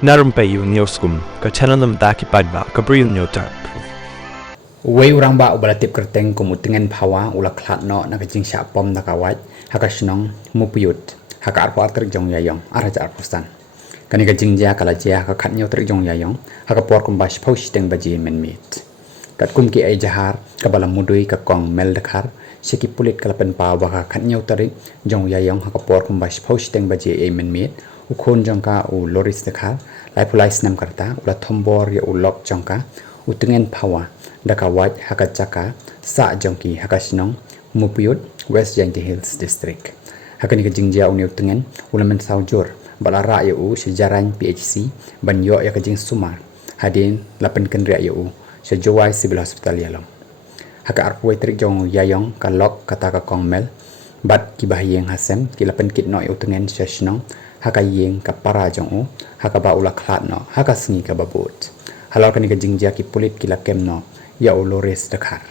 Na Rympei U ka channel ki paidbah ka Bri U Hynñiewtrep. Wei Rangbah ubalatip kyrteng kumutingan pawa ula Khlad no nakajing pom nakawaj hakasnong mupuyut haka arpo atrik jong yayong araja arpostan kani kajing ja kalajia haka khatnyo trik jong yayong haka por kumbash posting baji menmit kat kumki ai jahar kabala mudui ka kong mel dakhar seki pulit kalapen pawa haka khatnyo trik jong yayong haka por kumbash posting baji menmit ukhon jongka u loris dakhar lai pulai snam karta ula thombor ya ulok jongka utingan pawa dakawaj hakachaka sa jongki hakasnong mupuyut West Jaintia Hills District hakani kajingjia uniu tengen ulamen saujur balara u sejaran PHC banyo ya kajing sumar hadin lapen kendria u sejawai sibil hospital yalong haka arpoi trik jong yayong kalok kata ka kongmel bat kibahiyeng hasem kilapen kit no u tengen sesnong haka yeng ka para jong u haka ba ula Khlad no haka sngi ka babut halal kani kajingjia ki pulit kilakem no ya ulores dakhar